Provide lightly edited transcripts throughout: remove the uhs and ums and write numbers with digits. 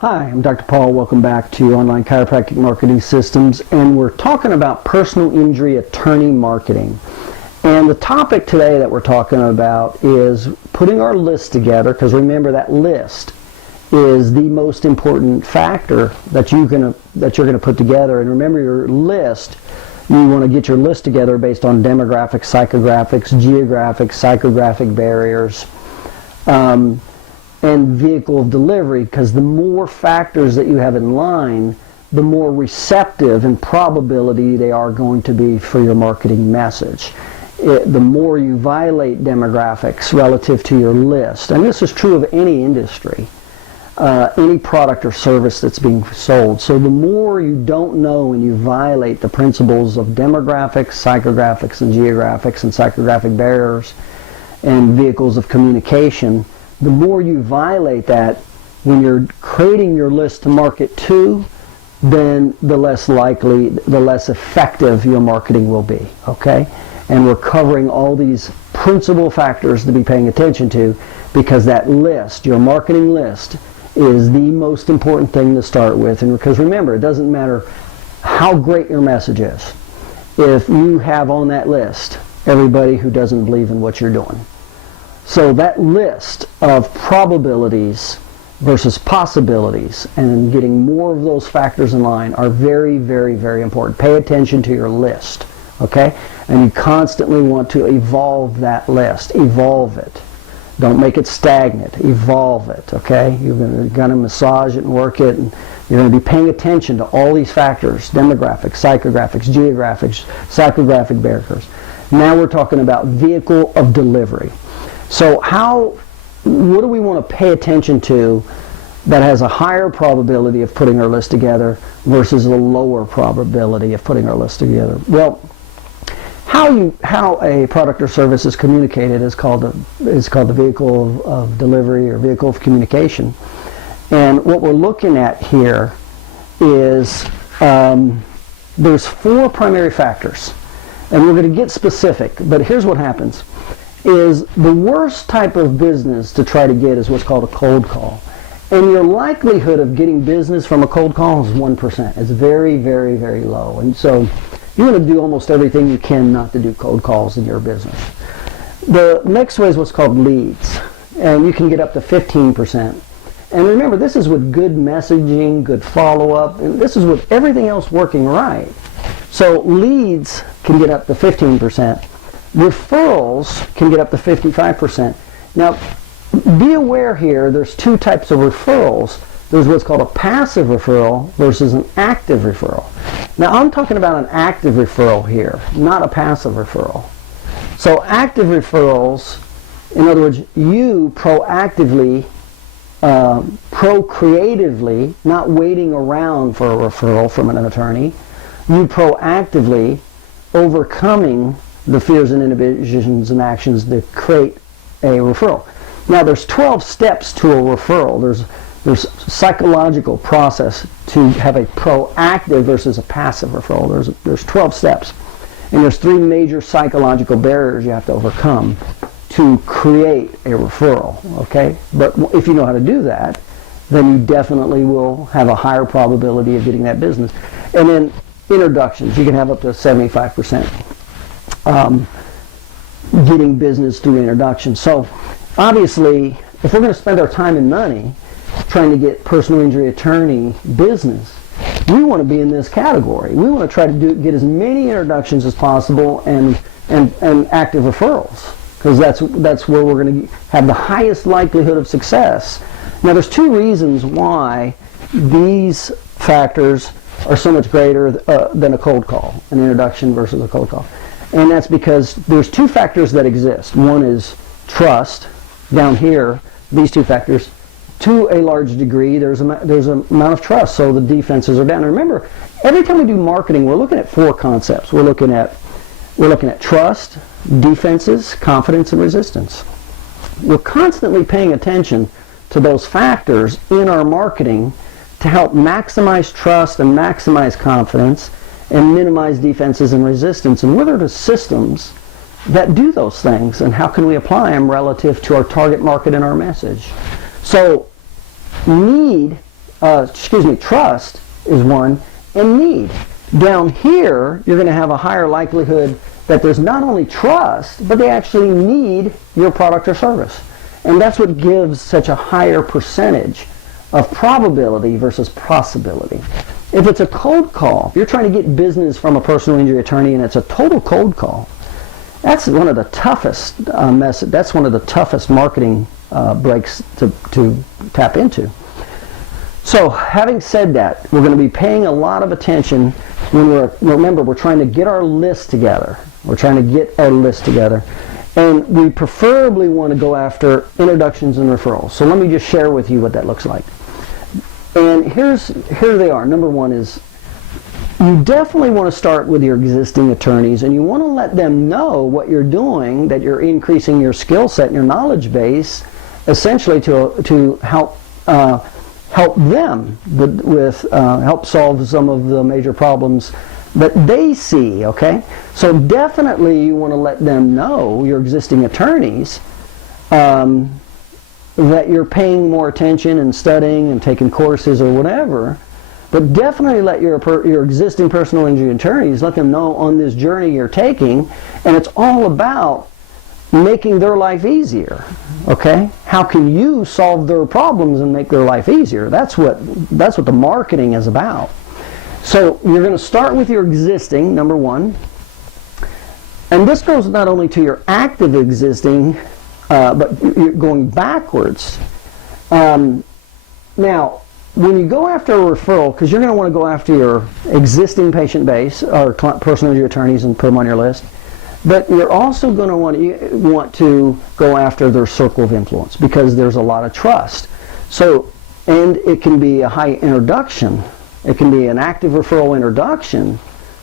Hi, I'm Dr. Paul. Welcome back to Online Chiropractic Marketing Systems, and we're talking about personal injury attorney marketing. And the topic today that we're talking about is putting our list together, because remember that list is the most important factor that you're going to put together. And remember your list, you want to get your list together based on demographics, psychographics, geographic, psychographic barriers, and vehicle of delivery, because the more factors that you have in line, the more receptive and probability they are going to be for your marketing message. The more you violate demographics relative to your list, and this is true of any industry, any product or service that's being sold. So the more you don't know and you violate the principles of demographics, psychographics, and geographics, and psychographic barriers, and vehicles of communication, the more you violate that when you're creating your list to market to, then the less likely, the less effective your marketing will be, okay? And we're covering all these principal factors to be paying attention to, because that list, your marketing list, is the most important thing to start with. And because remember, it doesn't matter how great your message is, if you have on that list everybody who doesn't believe in what you're doing. So that list of probabilities versus possibilities and getting more of those factors in line are very, very, very important. Pay attention to your list, okay? And you constantly want to evolve that list. Evolve it. Don't make it stagnant. Evolve it, okay? You're going to massage it and work it, and you're going to be paying attention to all these factors: demographics, psychographics, geographics, psychographic barriers. Now we're talking about vehicle of delivery. So what do we want to pay attention to that has a higher probability of putting our list together versus a lower probability of putting our list together? Well, how a product or service is communicated is called the vehicle of delivery or vehicle of communication. And what we're looking at here is there's 4 primary factors. And we're going to get specific, but here's what happens. Is the worst type of business to try to get is what's called a cold call. And your likelihood of getting business from a cold call is 1%. It's very, very, very low. And so you want to do almost everything you can not to do cold calls in your business. The next way is what's called leads. And you can get up to 15%. And remember, this is with good messaging, good follow-up, and this is with everything else working right. So leads can get up to 15%. Referrals can get up to 55%. Now, be aware here, there's 2 types of referrals. There's what's called a passive referral versus an active referral. Now, I'm talking about an active referral here, not a passive referral. So active referrals, in other words, you proactively, procreatively, not waiting around for a referral from an attorney, you proactively overcoming the fears and inhibitions and actions to create a referral. Now there's 12 steps to a referral. There's psychological process to have a proactive versus a passive referral. There's 12 steps. And there's 3 major psychological barriers you have to overcome to create a referral, okay? But if you know how to do that, then you definitely will have a higher probability of getting that business. And then introductions, you can have up to 75%. Getting business through introduction. So obviously, if we're going to spend our time and money trying to get personal injury attorney business, we want to be in this category. We want to try to get as many introductions as possible and active referrals, because that's where we're going to have the highest likelihood of success. Now there's 2 reasons why these factors are so much greater than a cold call, an introduction versus a cold call. And that's because there's 2 factors that exist. One is trust. Down here, these 2 factors, to a large degree, there's an amount of trust, so the defenses are down. And remember, every time we do marketing, we're looking at 4 concepts. We're looking at trust, defenses, confidence, and resistance. We're constantly paying attention to those factors in our marketing to help maximize trust and maximize confidence and minimize defenses and resistance. And what are the systems that do those things, and how can we apply them relative to our target market and our message? So need trust is one, and need. Down here, you're going to have a higher likelihood that there's not only trust, but they actually need your product or service. And that's what gives such a higher percentage of probability versus possibility. If it's a cold call, if you're trying to get business from a personal injury attorney and it's a total cold call, that's one of the toughest that's one of the toughest marketing breaks to tap into. So, having said that, we're going to be paying a lot of attention when remember, we're trying to get our list together. We're trying to get our list together. And we preferably want to go after introductions and referrals. So let me just share with you what that looks like. And here they are. Number one is, you definitely want to start with your existing attorneys, and you want to let them know what you're doing, that you're increasing your skill set and your knowledge base, essentially to help them help solve some of the major problems that they see, okay? So definitely you want to let them know, your existing attorneys, that you're paying more attention and studying and taking courses or whatever, but definitely let your existing personal injury attorneys, let them know on this journey you're taking, and it's all about making their life easier, okay? How can you solve their problems and make their life easier? That's what the marketing is about. So you're going to start with your existing, number one, and this goes not only to your active existing, but you're going backwards. Now, when you go after a referral, because you're going to want to go after your existing patient base or personal injury attorneys and put them on your list, but you're also going to want to go after their circle of influence, because there's a lot of trust. So, and it can be a high introduction. It can be an active referral introduction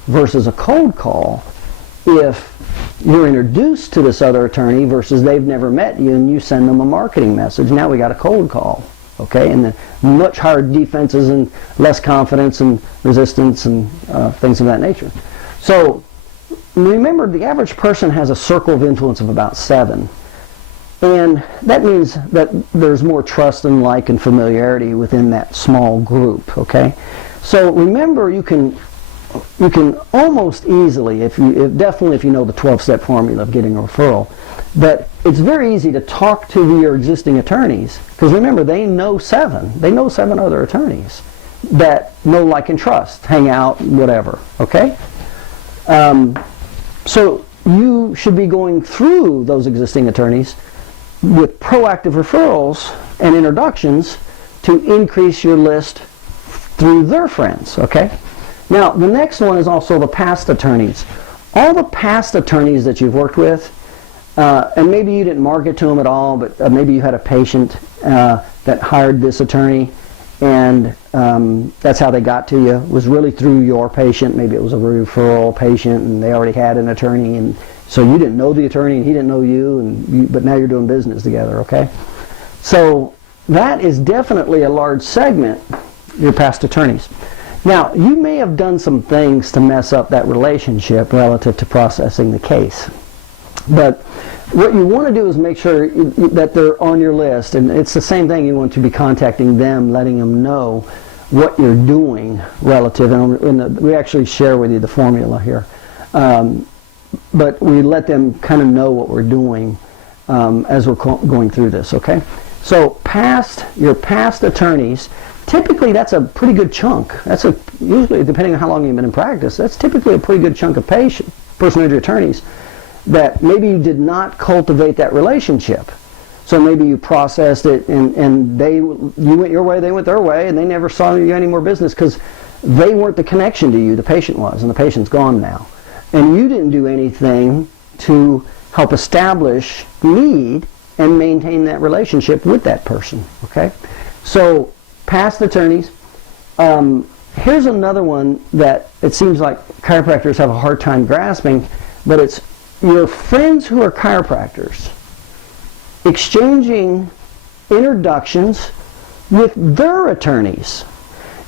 versus a cold call if you're introduced to this other attorney versus they've never met you and you send them a marketing message. Now we got a cold call, okay? And the much higher defenses and less confidence and resistance and things of that nature. So remember, the average person has a circle of influence of about 7. And that means that there's more trust and like and familiarity within that small group, okay? So remember, you can almost easily, definitely if you know the 12-step formula of getting a referral, but it's very easy to talk to your existing attorneys, because remember, they know 7. They know 7 other attorneys that know, like, and trust, hang out, whatever, okay? So you should be going through those existing attorneys with proactive referrals and introductions to increase your list through their friends, okay? Now, the next one is also the past attorneys. All the past attorneys that you've worked with, and maybe you didn't market to them at all, but maybe you had a patient that hired this attorney, and that's how they got to you, was really through your patient. Maybe it was a referral patient, and they already had an attorney, and so you didn't know the attorney, and he didn't know you, but now you're doing business together, okay? So that is definitely a large segment, your past attorneys. Now, you may have done some things to mess up that relationship relative to processing the case. But what you want to do is make sure that they're on your list, and it's the same thing. You want to be contacting them, letting them know what you're doing relative, and we actually share with you the formula here. But we let them kind of know what we're doing as we're going through this, okay? So your past attorneys, typically that's a pretty good chunk. Usually, depending on how long you've been in practice, that's typically a pretty good chunk of personal injury attorneys that maybe you did not cultivate that relationship. So maybe you processed it and you went your way, they went their way, and they never saw you any more business because they weren't the connection to you, the patient was, and the patient's gone now. And you didn't do anything to help establish need and maintain that relationship with that person, okay? So past attorneys. Here's another one that it seems like chiropractors have a hard time grasping, but it's your friends who are chiropractors exchanging introductions with their attorneys.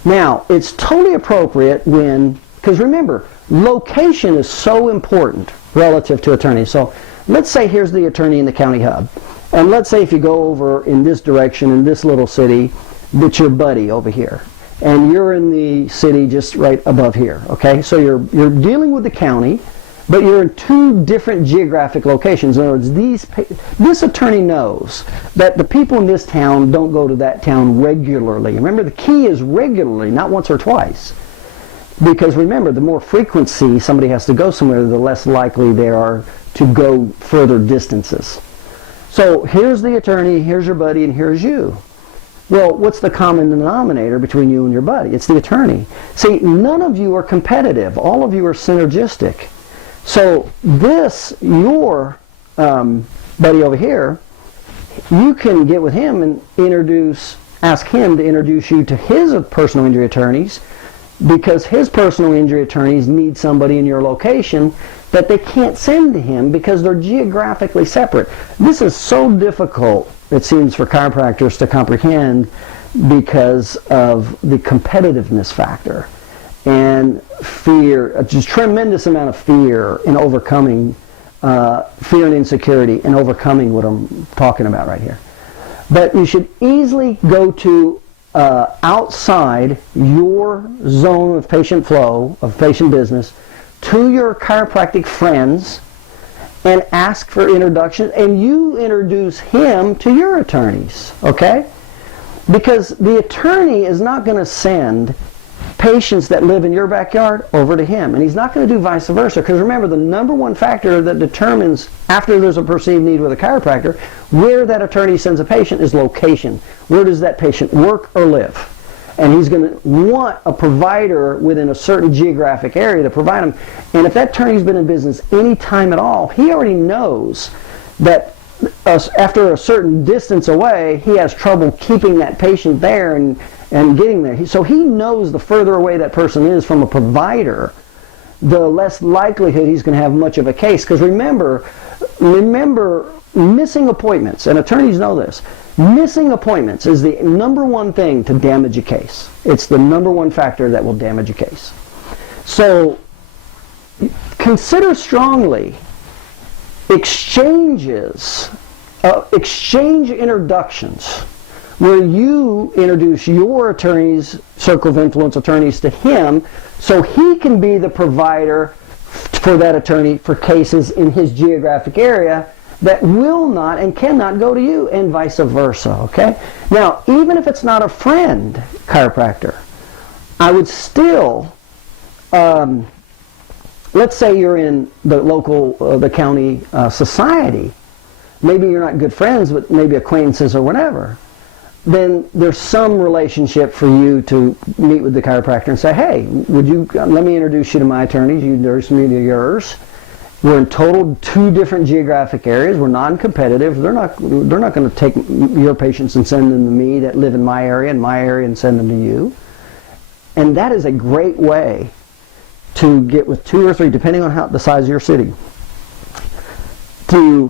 Now, it's totally appropriate because remember, location is so important relative to attorneys. So let's say here's the attorney in the county hub, and let's say if you go over in this direction in this little city, that's your buddy over here, and you're in the city just right above here, okay? So you're dealing with the county, but you're in two different geographic locations. In other words, this attorney knows that the people in this town don't go to that town regularly. Remember, the key is regularly, not once or twice. Because remember, the more frequency somebody has to go somewhere, the less likely they are to go further distances. So here's the attorney, here's your buddy, and here's you. Well, what's the common denominator between you and your buddy? It's the attorney. See, none of you are competitive. All of you are synergistic. So your buddy over here, you can get with him and ask him to introduce you to his personal injury attorneys, because his personal injury attorneys need somebody in your location that they can't send to him because they're geographically separate. This is so difficult, it seems, for chiropractors to comprehend because of the competitiveness factor and fear, just tremendous amount of fear in overcoming fear and insecurity and overcoming what I'm talking about right here. But you should easily go to outside your zone of patient flow, of patient business, to your chiropractic friends and ask for introduction, and you introduce him to your attorneys, okay? Because the attorney is not going to send patients that live in your backyard over to him, and he's not going to do vice versa, because remember, the number one factor that determines, after there's a perceived need with a chiropractor, where that attorney sends a patient is location. Where does that patient work or live? And he's going to want a provider within a certain geographic area to provide him. And if that attorney's been in business any time at all, he already knows that after a certain distance away, he has trouble keeping that patient there and getting there. So he knows the further away that person is from a provider, the less likelihood he's going to have much of a case. Because remember, missing appointments, and attorneys know this, missing appointments is the number one thing to damage a case. It's the number one factor that will damage a case. So consider strongly exchange introductions where you introduce your attorneys, circle of influence attorneys, to him so he can be the provider for that attorney for cases in his geographic area that will not and cannot go to you, and vice versa, okay? Now, even if it's not a friend chiropractor, I would still, let's say you're in the local, the county society, maybe you're not good friends, but maybe acquaintances or whatever, then there's some relationship for you to meet with the chiropractor and say, hey, would you, let me introduce you to my attorneys, you introduce me to yours. We're in total two different geographic areas. We're non-competitive. They're not going to take your patients and send them to me that live in my area and send them to you. And that is a great way to get with two or three, depending on the size of your city, to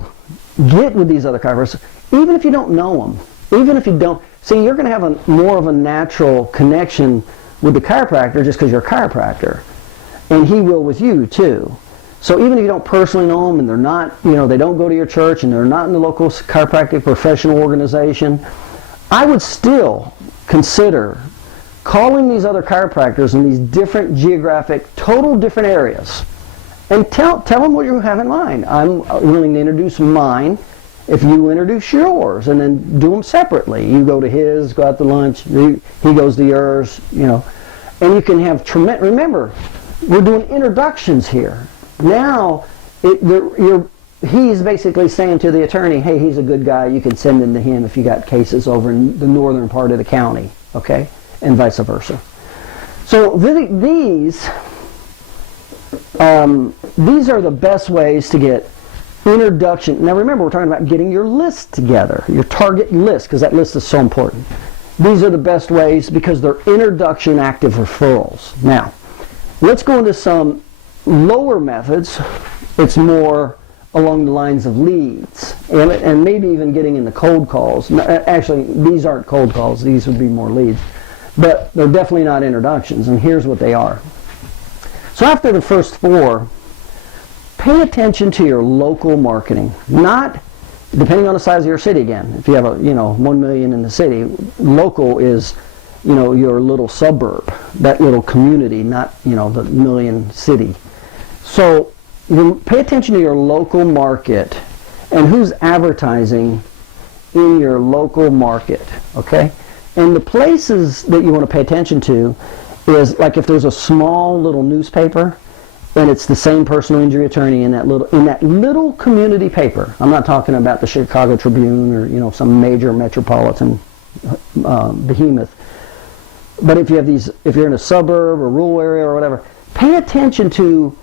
get with these other chiropractors, even if you don't know them, even if you don't. See, you're going to have more of a natural connection with the chiropractor just because you're a chiropractor, and he will with you too. So even if you don't personally know them and they're not, they don't go to your church and they're not in the local chiropractic professional organization, I would still consider calling these other chiropractors in these different geographic, total different areas, and tell them what you have in mind. I'm willing to introduce mine if you introduce yours, and then do them separately. You go to his, go out to lunch, he goes to yours, and you can have tremendous, remember, we're doing introductions here. Now, he's basically saying to the attorney, hey, he's a good guy, you can send him to him if you got cases over in the northern part of the county, okay? And vice versa. So these are the best ways to get introduction. Now remember, we're talking about getting your list together, your target list, because that list is so important. These are the best ways because they're introduction active referrals. Now, let's go into some lower methods. It's more along the lines of leads and maybe even getting into cold calls. Actually, these aren't cold calls, these would be more leads, but they're definitely not introductions, and here's what they are. So after the first four, pay attention to your local marketing, not depending on the size of your city again, if you have 1 million in the city, local is, your little suburb, that little community, not, the million city. So you pay attention to your local market and who's advertising in your local market, okay? And the places that you want to pay attention to is, like, if there's a small little newspaper and it's the same personal injury attorney in that little community paper. I'm not talking about the Chicago Tribune or some major metropolitan behemoth. But if you're in a suburb or rural area or whatever, pay attention to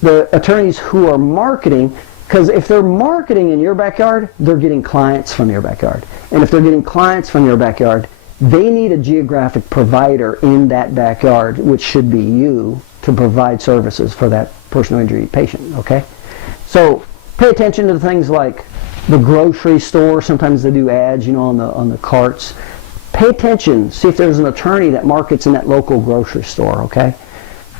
the attorneys who are marketing, because if they're marketing in your backyard, they're getting clients from your backyard. And if they're getting clients from your backyard, they need a geographic provider in that backyard, which should be you, to provide services for that personal injury patient, okay? So pay attention to things like the grocery store. Sometimes they do ads, on the carts. Pay attention. See if there's an attorney that markets in that local grocery store, okay?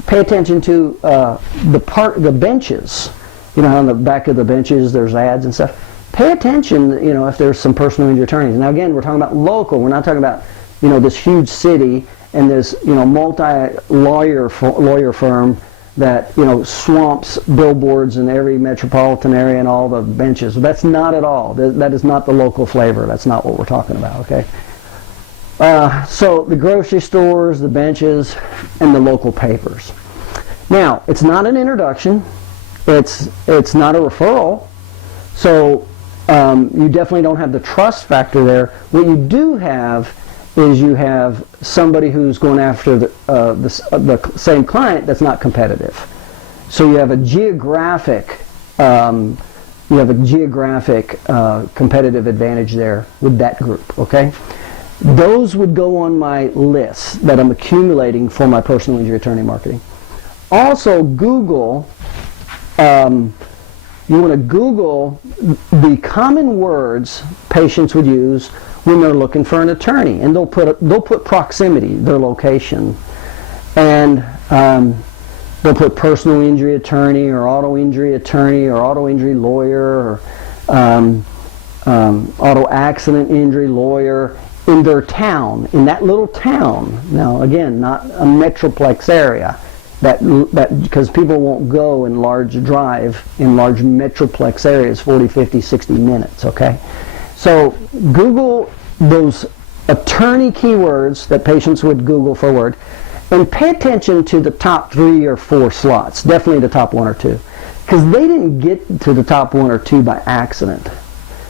Pay attention to the benches. On the back of the benches there's ads and stuff. Pay attention, if there's some personal injury attorneys. Now again, we're talking about local. We're not talking about, this huge city and this, multi-lawyer firm that, swamps billboards in every metropolitan area and all the benches. That's not at all. That is not the local flavor. That's not what we're talking about, okay? So the grocery stores, the benches, and the local papers. Now, it's not an introduction. It's not a referral. So you definitely don't have the trust factor there. What you do have is you have somebody who's going after the same client that's not competitive. So you have a geographic competitive advantage there with that group, okay? Those would go on my list that I'm accumulating for my personal injury attorney marketing. Also, Google, you want to Google the common words patients would use when they're looking for an attorney, and they'll put proximity, their location, and they'll put personal injury attorney or auto injury lawyer or auto accident injury lawyer in their town, in that little town. Now again, not a metroplex area, that because people won't go in large metroplex areas 40, 50, 60 minutes, okay? So Google those attorney keywords that patients would Google for a word, and pay attention to the top 3 or 4 slots, definitely the top 1 or 2, because they didn't get to the top 1 or 2 by accident.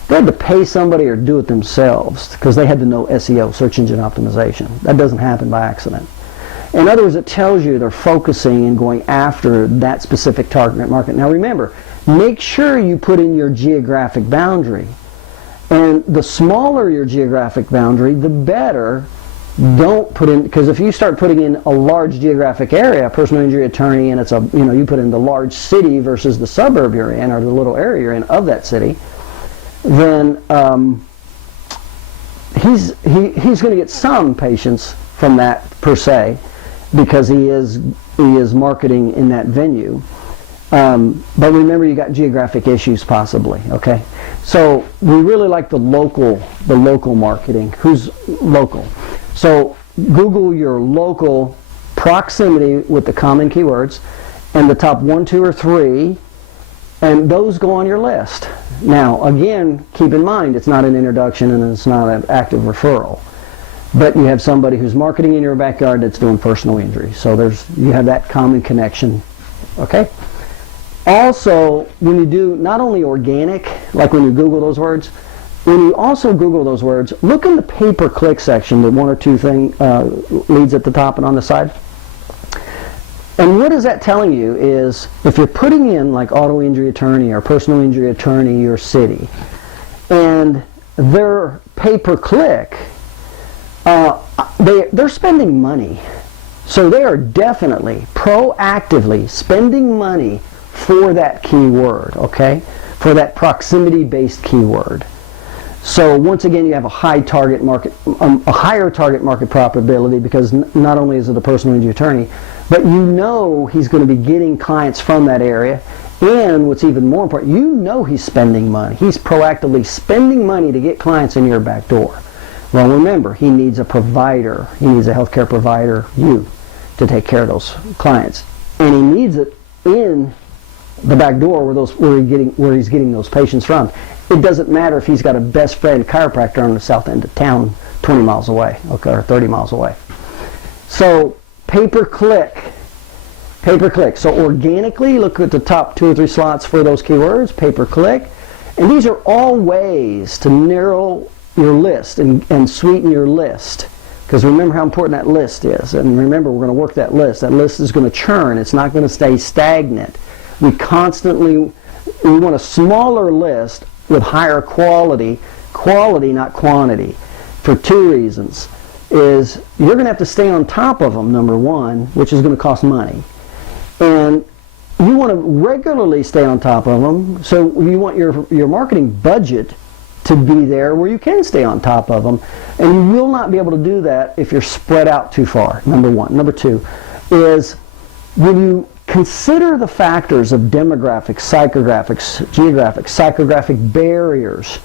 They had to pay somebody or do it themselves because they had to know SEO, search engine optimization. That doesn't happen by accident. In other words, it tells you they're focusing and going after that specific target market. Now remember, make sure you put in your geographic boundary. And the smaller your geographic boundary, the better. Don't put in, because if you start putting in a large geographic area, personal injury attorney, and it's you put in the large city versus the suburb you're in, or the little area you're in of that city, then he's going to get some patients from that per se, because he is marketing in that venue. But remember, you got geographic issues possibly, okay? So we really like the local marketing. Who's local? So Google your local proximity with the common keywords and the top 1, 2, or 3, and those go on your list. Now, again, keep in mind, it's not an introduction and it's not an active referral. But you have somebody who's marketing in your backyard that's doing personal injury. So you have that common connection, okay? Also, when you do not only organic, like when you Google those words, when you also Google those words, look in the pay-per-click section, the 1 or 2 leads at the top and on the side. And what is that telling you is, if you're putting in like auto injury attorney or personal injury attorney your city, and they're pay-per-click, they're spending money. So they are definitely, proactively spending money for that keyword, okay? For that proximity-based keyword. So once again, you have a higher target market probability, because not only is it a personal injury attorney, but you know he's going to be getting clients from that area, And what's even more important, you know he's spending money. He's proactively spending money to get clients in your back door. Well, remember, he needs a provider. He needs a healthcare provider, you, to take care of those clients. And he needs it in the back door where he's getting those patients from. It doesn't matter if he's got a best friend chiropractor on the south end of town 20 miles away, okay, or 30 miles away. So pay-per-click. So organically, look at the top 2 or 3 slots for those keywords, pay-per-click. And these are all ways to narrow your list and sweeten your list. Because remember how important that list is. And remember, we're going to work that list. That list is going to churn. It's not going to stay stagnant. We want a smaller list with higher quality, not quantity, for 2 reasons. Is you're going to have to stay on top of them, number one, which is going to cost money. And you want to regularly stay on top of them, so you want your marketing budget to be there where you can stay on top of them. And you will not be able to do that if you're spread out too far, number one. Number two is when you consider the factors of demographics, psychographics, geographics, psychographic barriers,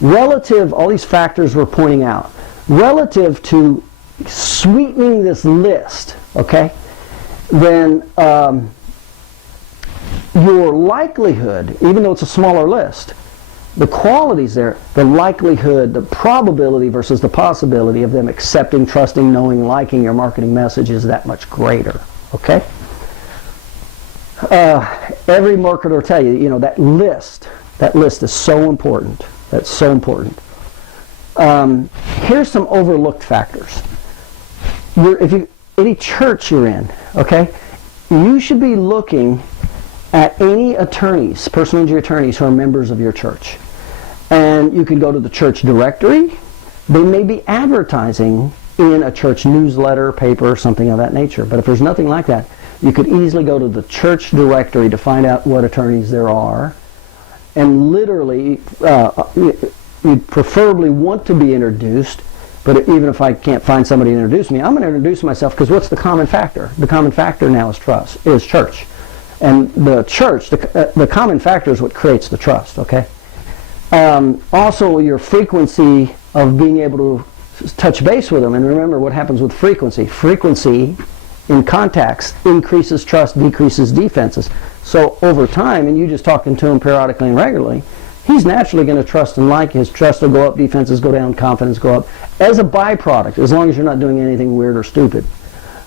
relative, all these factors we're pointing out, relative to sweetening this list, okay, then your likelihood, even though it's a smaller list, the qualities there, the likelihood, the probability versus the possibility of them accepting, trusting, knowing, liking your marketing message is that much greater, okay? Every marketer will tell you, that list is so important. That's so important. Here's some overlooked factors. Any church you're in, okay, you should be looking at any attorneys, personal injury attorneys who are members of your church. And you can go to the church directory. They may be advertising in a church newsletter, paper, something of that nature. But if there's nothing like that, you could easily go to the church directory to find out what attorneys there are. And literally, you'd preferably want to be introduced. But even if I can't find somebody to introduce me, I'm going to introduce myself, because what's the common factor? The common factor now is trust, is church. And the church, the common factor is what creates the trust, okay? Also, your frequency of being able to touch base with them. And remember what happens with frequency. Frequency in contacts increases trust, decreases defenses. So over time, and you just talking to him periodically and regularly, he's naturally going to trust and like. His trust will go up, defenses go down, confidence go up, as a byproduct, as long as you're not doing anything weird or stupid.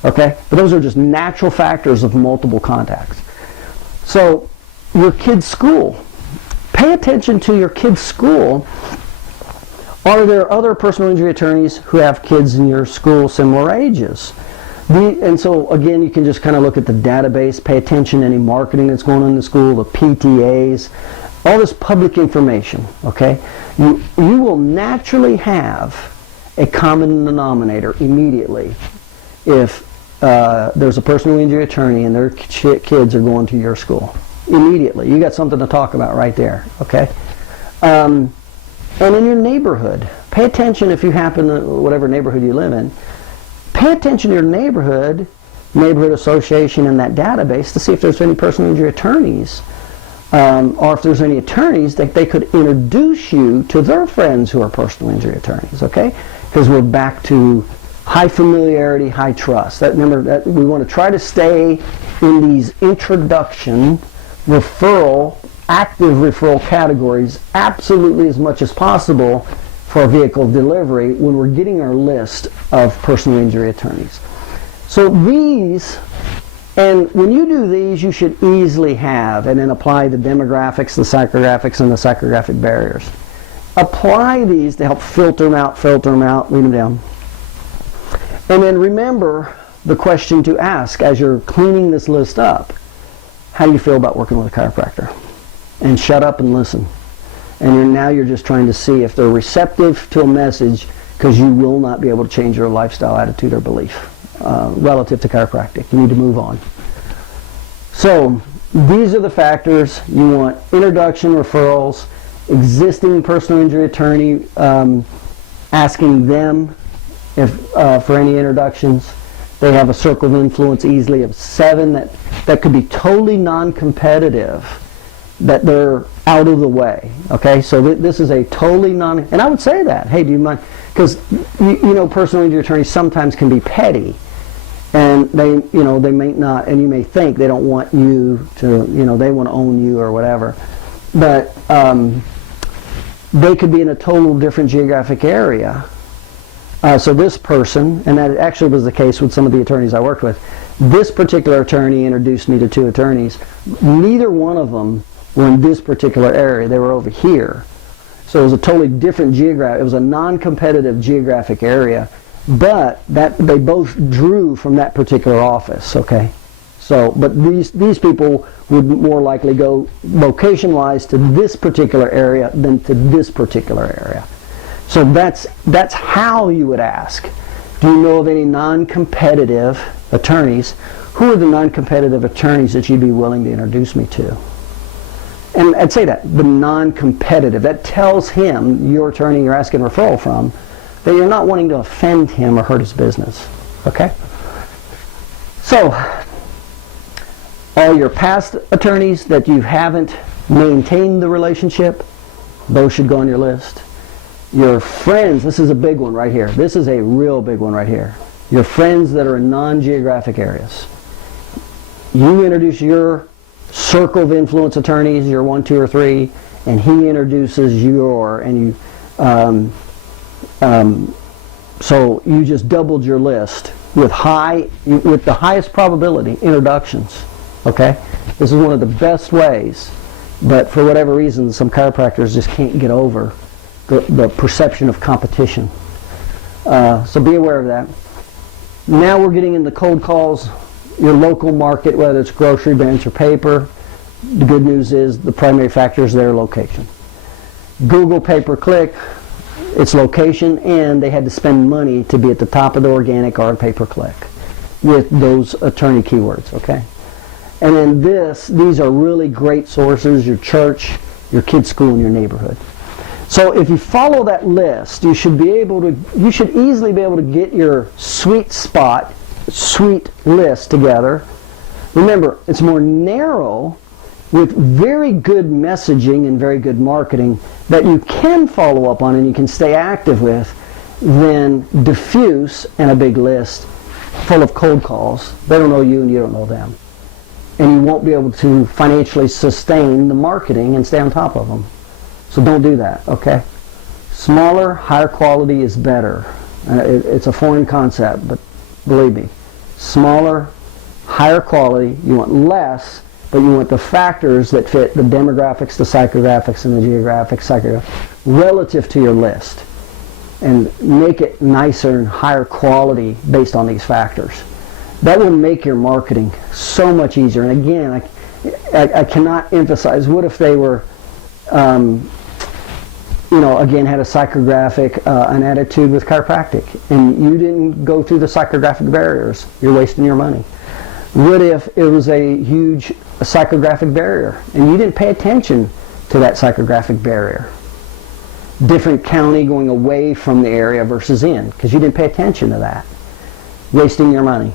Okay? But those are just natural factors of multiple contacts. So, your kid's school. Pay attention to your kid's school. Are there other personal injury attorneys who have kids in your school similar ages? And so, again, you can just kind of look at the database, pay attention to any marketing that's going on in the school, the PTAs, all this public information, okay? You will naturally have a common denominator immediately if there's a personal injury attorney and their kids are going to your school. Immediately. You got something to talk about right there, okay? And in your neighborhood, pay attention if you happen to, whatever neighborhood you live in, pay attention to your neighborhood association in that database to see if there's any personal injury attorneys, or if there's any attorneys that they could introduce you to their friends who are personal injury attorneys, okay? Because we're back to high familiarity, high trust. Remember that we want to try to stay in these introduction, referral, active referral categories absolutely as much as possible for a vehicle delivery when we're getting our list of personal injury attorneys. So these, and when you do these, you should easily have and then apply the demographics, the psychographics, and the psychographic barriers. Apply these to help filter them out, lead them down. And then remember the question to ask as you're cleaning this list up. How do you feel about working with a chiropractor? And shut up and listen. And now you're just trying to see if they're receptive to a message, because you will not be able to change your lifestyle, attitude, or belief relative to chiropractic. You need to move on. So these are the factors. You want introduction, referrals, existing personal injury attorney, asking them if for any introductions. They have a circle of influence easily of 7 that could be totally non-competitive that they're out of the way. Okay, so this is a totally and I would say that, hey, do you mind? Because you know, personal injury attorneys sometimes can be petty, and they may not, and you may think they don't want you to, they want to own you or whatever, but they could be in a total different geographic area. So this person, and that actually was the case with some of the attorneys I worked with, this particular attorney introduced me to two attorneys. Neither one of them were in this particular area. They were over here. So it was a totally different it was a non-competitive geographic area, but that they both drew from that particular office, okay? So, but these people would more likely go location-wise to this particular area than to this particular area. So that's how you would ask. Do you know of any non-competitive attorneys? Who are the non-competitive attorneys that you'd be willing to introduce me to? And I'd say that, the non-competitive. That tells him, your attorney you're asking referral from, that you're not wanting to offend him or hurt his business. Okay? So, all your past attorneys that you haven't maintained the relationship, those should go on your list. Your friends, this is a big one right here. This is a real big one right here. Your friends that are in non-geographic areas. You introduce your circle of influence attorneys, your 1, 2, or 3, and he introduces so you just doubled your list with the highest probability introductions. Okay? This is one of the best ways, but for whatever reason, some chiropractors just can't get over the perception of competition. So be aware of that. Now we're getting into cold calls. Your local market, whether it's grocery, bench, or paper, the good news is the primary factor is their location. Google pay-per-click, its location, and they had to spend money to be at the top of the organic or pay-per-click with those attorney keywords, okay? And then these are really great sources, your church, your kid's school, and your neighborhood. So if you follow that list, you should easily be able to get your sweet list together. Remember, it's more narrow with very good messaging and very good marketing that you can follow up on and you can stay active with than diffuse and a big list full of cold calls. They don't know you and you don't know them. And you won't be able to financially sustain the marketing and stay on top of them. So don't do that, okay? Smaller, higher quality is better. It's a foreign concept, but believe me, smaller, higher quality, you want less, but you want the factors that fit the demographics, the psychographics, and the geographic psychographics relative to your list. And make it nicer and higher quality based on these factors. That will make your marketing so much easier. And again, I cannot emphasize, what if they were, again, had a psychographic, an attitude with chiropractic, and you didn't go through the psychographic barriers? You're wasting your money. What if it was a huge psychographic barrier, and you didn't pay attention to that psychographic barrier? Different county going away from the area versus in, because you didn't pay attention to that. Wasting your money.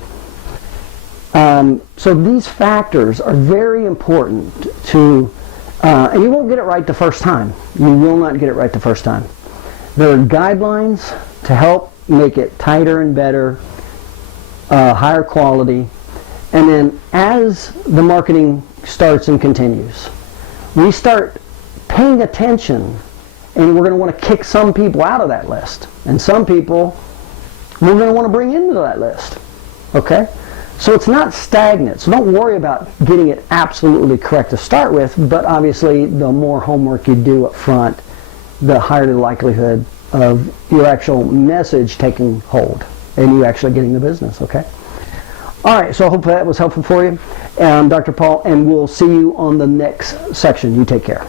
So these factors are very important to, and you won't get it right the first time. You will not get it right the first time. There are guidelines to help make it tighter and better, higher quality, and then as the marketing starts and continues, we start paying attention, and we're going to want to kick some people out of that list, and some people we're going to want to bring into that list. Okay? So it's not stagnant. So don't worry about getting it absolutely correct to start with, but obviously the more homework you do up front, the higher the likelihood of your actual message taking hold and you actually getting the business, okay? All right, so I hope that was helpful for you. I'm Dr. Paul, and we'll see you on the next section. You take care.